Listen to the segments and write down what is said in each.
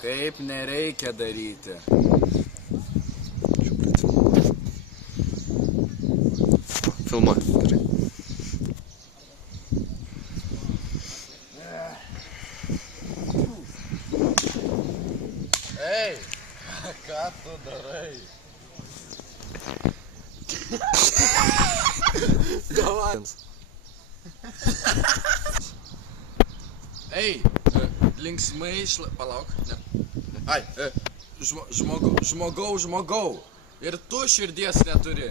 Kaip nereikia daryti. Filmuoju, gerai. Ei, ką tu darai? Davai. Ei, linksmai palauk. Ne. Ai, žmogau. Ir tu širdies neturi.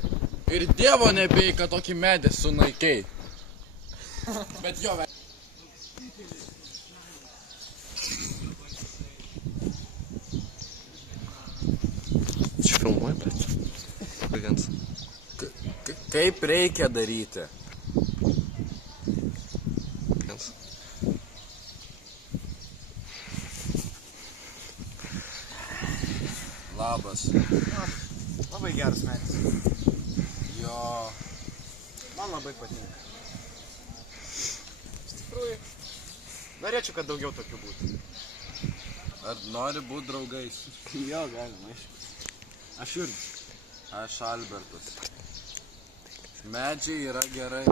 Ir Dievo nebėjai, kad tokį medį sunaikiai. Bet jo, Čia filmuoju, blėt. Baigiant. Kaip reikia daryti? Baigiant. Labas. Labai geras medis. Jo. Man labai patinka. Iš tikrųjų, norėčiau, kad daugiau tokių būtų. Ar nori būti draugais? Jo, galima, aišku. Aš Jurgis. Aš Albertas. Medžiai yra gerai.